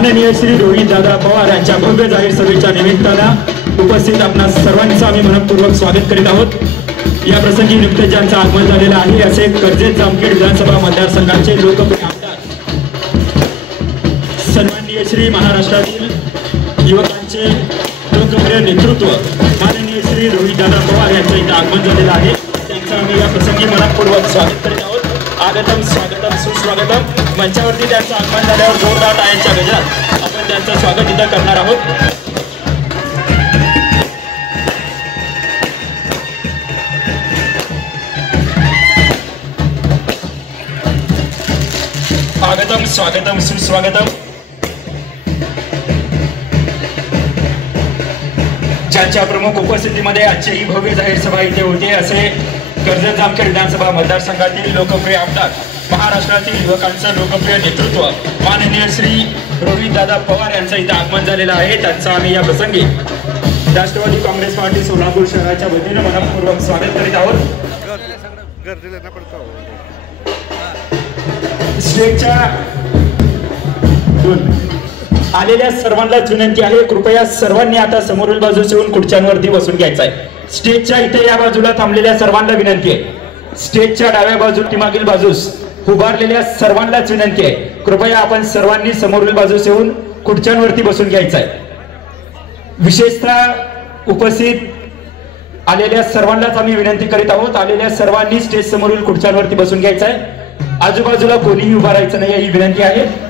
माननीय श्री रोहितदादा पवार यांच्या भव्य जाहीर सभेच्या निमित्तानं उपस्थित आपणा सर्वांचं आम्ही मनपूर्वक स्वागत करीत आहोत। या प्रसंगी नुकतेच ज्यांचं आगमन झालेलं आहे असे कर्जत जामखेड विधानसभा मतदारसंघाचे लोकप्रिय आमदार सन्माननीय श्री महाराष्ट्रातील युवकांचे लोकप्रिय नेतृत्व माननीय श्री रोहितदादा पवार यांचं इथं आगमन झालेलं आहे। त्यांचं आम्ही या प्रसंगी मनपूर्वक स्वागत करीत आहोत। आगतम स्वागतम सुस्वागतम। मंचावरती त्यांचं आगमन झाल्यावर जोरदार टाळ्यांच्या गजरात आपण त्यांचं स्वागत इथं करणार आहोत। आगतम स्वागतम सुस्वागतम। ज्यांच्या प्रमुख उपस्थितीमध्ये आजची ही भव्य जाहीर सभा इथे होते असे कर्जत जामखेड विधानसभा मतदारसंघातील लोकप्रिय आमदार महाराष्ट्रातील युवकांचं लोकप्रिय नेतृत्व माननीय श्री रोहितदादा पवार यांचं इथं आगमन झालेलं आहे। त्यांचं आम्ही या प्रसंगी राष्ट्रवादी काँग्रेस पार्टी सोलापूर शहराच्या वतीनं मनपूर्वक स्वागत करीत आहोत। स्टेजच्या आलेल्या सर्वांनाच विनंती आहे, कृपया सर्वांनी आता समोरील बाजूस येऊन खुर्च्यांवरती बसून घ्यायचं आहे। स्टेजच्या इथे या बाजूला थांबलेल्या सर्वांना विनंती आहे, स्टेजच्या डाव्या बाजू मागील बाजूस उभारलेल्या सर्वांनाच विनंती आहे, कृपया आपण सर्वांनी समोरील बाजूस येऊन खुर्च्यांवरती बसून घ्यायचं आहे। विशेषतः उपस्थित आलेल्या सर्वांनाच आम्ही विनंती करीत आहोत, आलेल्या सर्वांनी स्टेज समोरील खुर्च्यांवरती बसून घ्यायचं आहे। आजूबाजूला कोणीही उभा राहायचं नाही ही विनंती आहे।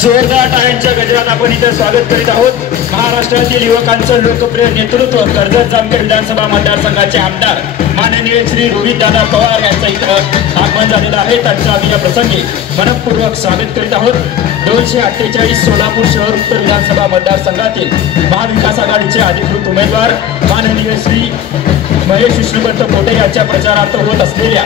जोरदार टाळ्यांच्या गजरात आपण इथे स्वागत करीत आहोत। महाराष्ट्रातील युवकांचं लोकप्रिय नेतृत्व कर्जत जामखेड विधानसभा मतदारसंघाचे आमदार माननीय श्री रोहितदादा पवार यांचं इथं आगमन झालेलं आहे। त्यांचं आम्ही या प्रसंगी मनपूर्वक स्वागत करीत आहोत। 248 सोलापूर शहर उत्तर विधानसभा मतदारसंघातील महाविकास आघाडीचे अधिकृत उमेदवार माननीय श्री महेश विष्णुपंत पोटे यांच्या प्रचारार्थ होत असलेल्या